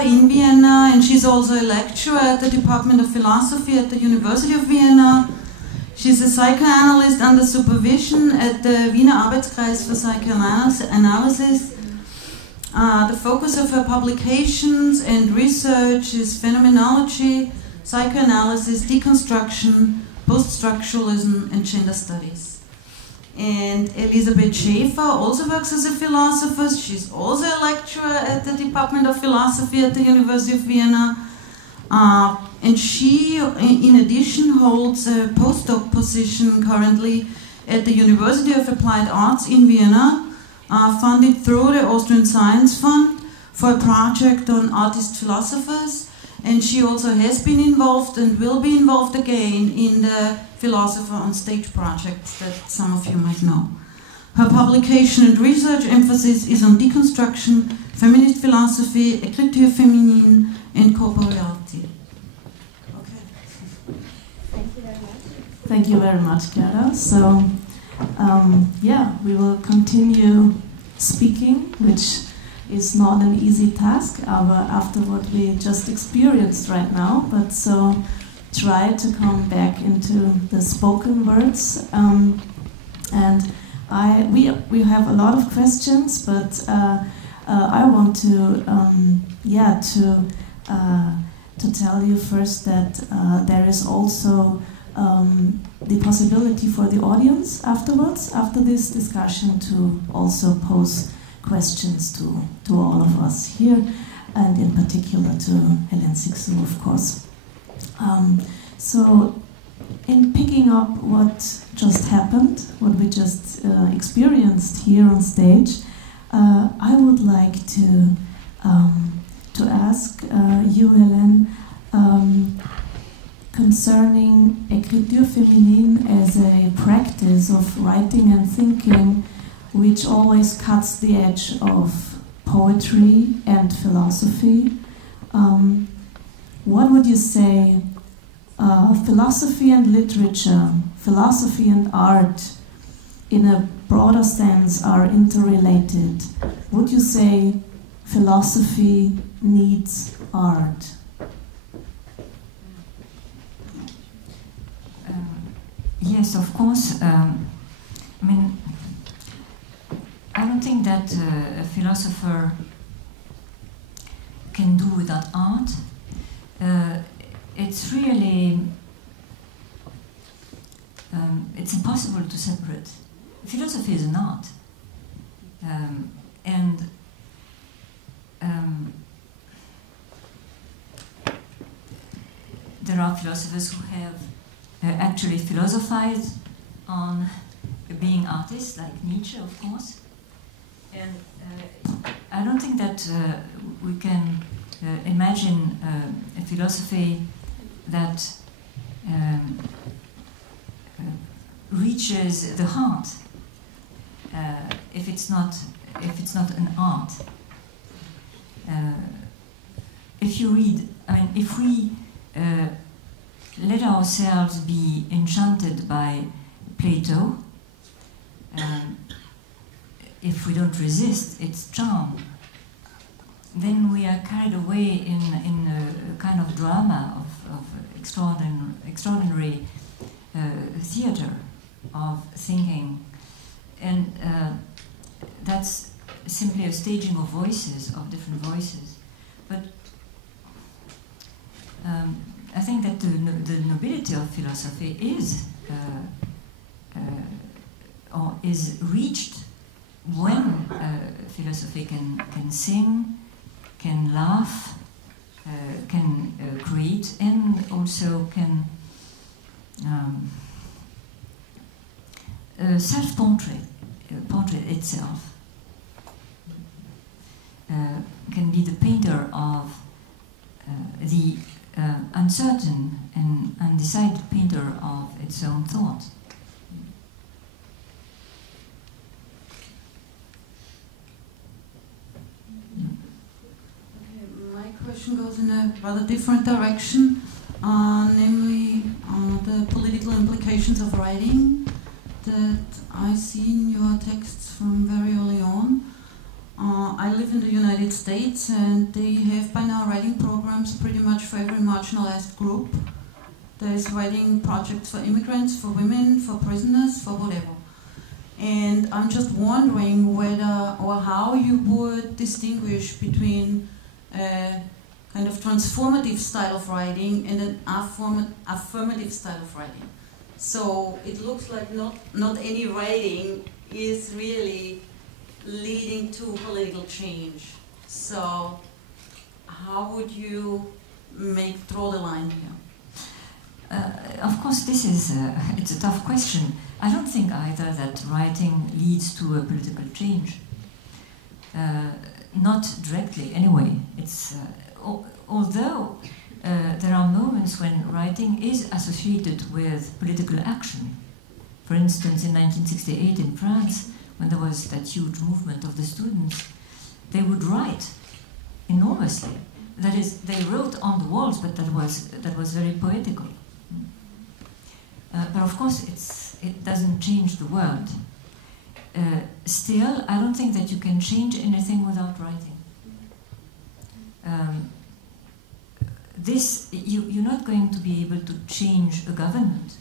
in Vienna, and she's also a lecturer at the Department of Philosophy at the University of Vienna. She's a psychoanalyst under supervision at the Wiener Arbeitskreis for Psychoanalysis. The focus of her publications and research is phenomenology, psychoanalysis, deconstruction, post-structuralism, and gender studies. And Elisabeth Schäfer also works as a philosopher. She's also a lecturer at the Department of Philosophy at the University of Vienna. And she, in addition, holds a postdoc position currently at the University of Applied Arts in Vienna, funded through the Austrian Science Fund for a project on artist philosophers. And she also has been involved and will be involved again in the Philosopher on Stage projects that some of you might know. Her publication and research emphasis is on deconstruction, feminist philosophy, écriture féminine, and corporeality. Okay. Thank you very much. Thank you very much, Gerda. So, we will continue speaking, which is not an easy task after what we just experienced right now, but so try to come back into the spoken words. And we have a lot of questions, but I want to tell you first that there is also the possibility for the audience afterwards, after this discussion, to also pose questions to all of us here, and in particular to Hélène Cixous, of course. So, in picking up what just happened, what we just experienced here on stage, I would like to ask you, Hélène, concerning écriture féminine as a practice of writing and thinking, which always cuts the edge of poetry and philosophy. What would you say philosophy and literature, philosophy and art, in a broader sense, are interrelated? Would you say philosophy needs art? Yes, of course. I don't think that a philosopher can do without art. It's really, it's impossible to separate. Philosophy is an art. There are philosophers who have actually philosophized on being artists, like Nietzsche, of course. And I don't think that we can imagine a philosophy that reaches the heart if it's not an art. If you read, if we let ourselves be enchanted by Plato, if we don't resist its charm, then we are carried away in a kind of drama of extraordinary theater of thinking, and that's simply a staging of voices, of different voices. But I think that the nobility of philosophy is reached when philosophy can sing, can laugh, can create, and also can self-portrait itself. Can be the painter of the uncertain and undecided painter of its own thought. My question goes in a rather different direction, namely the political implications of writing that I see in your texts from very early on. I live in the United States, and they have by now writing programs pretty much for every marginalized group. There's writing projects for immigrants, for women, for prisoners, for whatever. And I'm just wondering whether or how you would distinguish between a kind of transformative style of writing and an affirmative style of writing. So it looks like not any writing is really leading to political change. So how would you draw the line here? Of course, this is it's a tough question. I don't think either that writing leads to a political change. Not directly, anyway. It's although there are moments when writing is associated with political action. For instance, in 1968 in France, when there was that huge movement of the students, they would write enormously. That is, they wrote on the walls, but that was very poetical. But of course, it doesn't change the world. Still, I don't think that you can change anything without writing. You're not going to be able to change a government,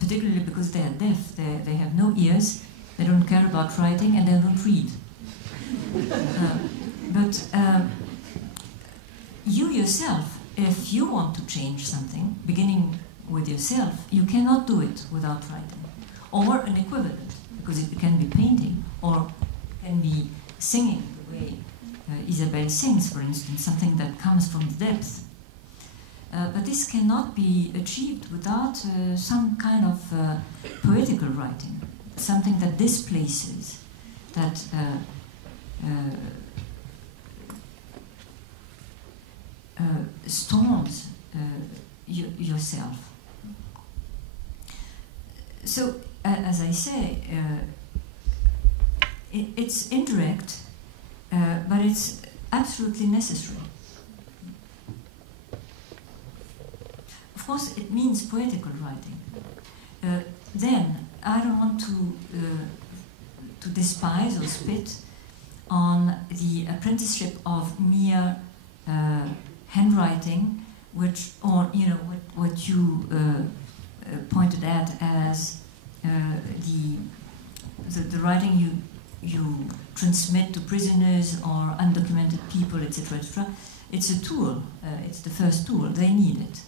particularly because they are deaf. They have no ears, they don't care about writing, and they don't read. But you yourself, if you want to change something, beginning with yourself, you cannot do it without writing. Or an equivalent, because it can be painting, or can be singing, the way Isabelle sings, for instance, something that comes from the depth. But this cannot be achieved without some kind of poetical writing, something that displaces, that storms yourself. So, as I say, it's indirect, but it's absolutely necessary. Of course, it means poetical writing. Then, I don't want to despise or spit on the apprenticeship of mere handwriting, which, or what you pointed at as the writing you transmit to prisoners or undocumented people, etc., etc. It's a tool. It's the first tool. They need it.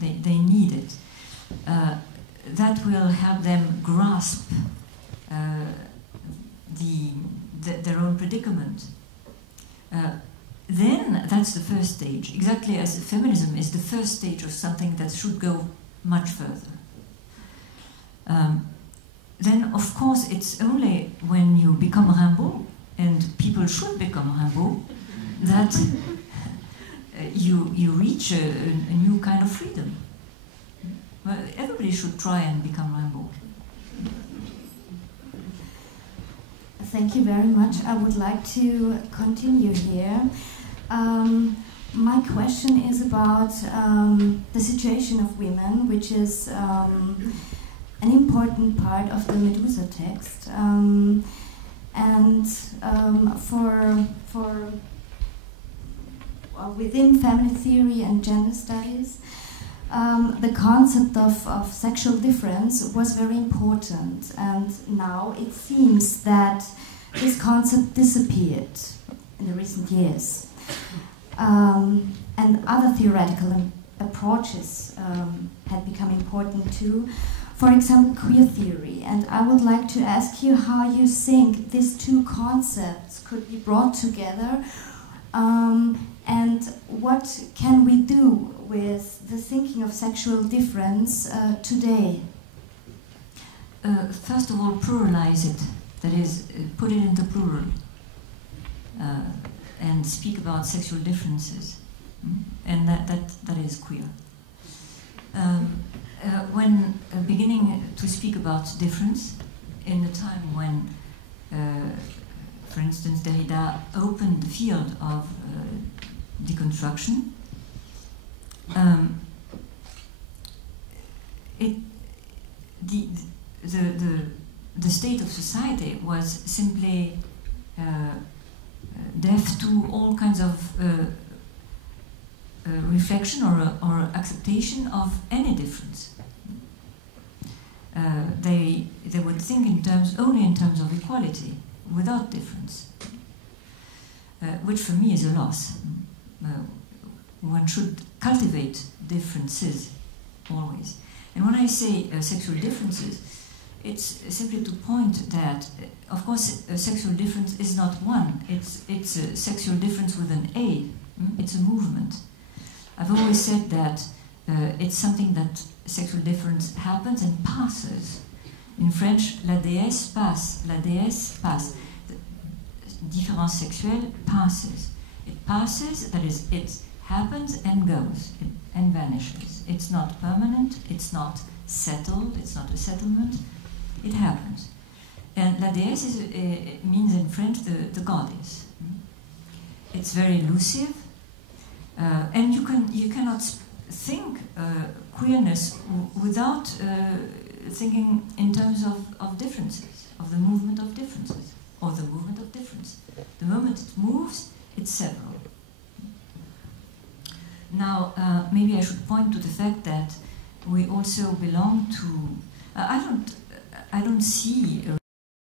They need it. That will help them grasp their own predicament. Then that's the first stage, exactly as feminism is the first stage of something that should go much further. Then, of course, it's only when you become Rimbaud, and people should become Rimbaud, that you reach a new kind of freedom. Well, everybody should try and become Rimbaud. Thank you very much. I would like to continue here. My question is about the situation of women, which is an important part of the Medusa text. Within feminist theory and gender studies, the concept of sexual difference was very important, and now it seems that this concept disappeared in the recent years. And other theoretical approaches had become important too. For example, queer theory. And I would like to ask you how you think these two concepts could be brought together, and what can we do with the thinking of sexual difference today? First of all, pluralize it. That is, put it into plural. And speak about sexual differences. And that is queer. When beginning to speak about difference, in a time when, for instance, Derrida opened the field of deconstruction, the state of society was simply deaf to all kinds of reflection or acceptation of any difference. They would think in terms only in terms of equality, without difference, which for me is a loss. One should cultivate differences always. And when I say sexual differences, it's simply to point that, of course, a sexual difference is not one. It's a sexual difference with an A. It's a movement. I've always said that it's something that sexual difference happens and passes. In French, la déesse passe. La déesse passe. The différence sexuelle passes. It passes, that is, it happens and goes and vanishes. It's not permanent, it's not settled, it's not a settlement. It happens. And la déesse means in French the goddess. It's very elusive, and you cannot think queerness without thinking in terms of differences, of the movement of differences, or the movement of difference. The moment it moves, it's several. Now, maybe I should point to the fact that we also belong to. I don't see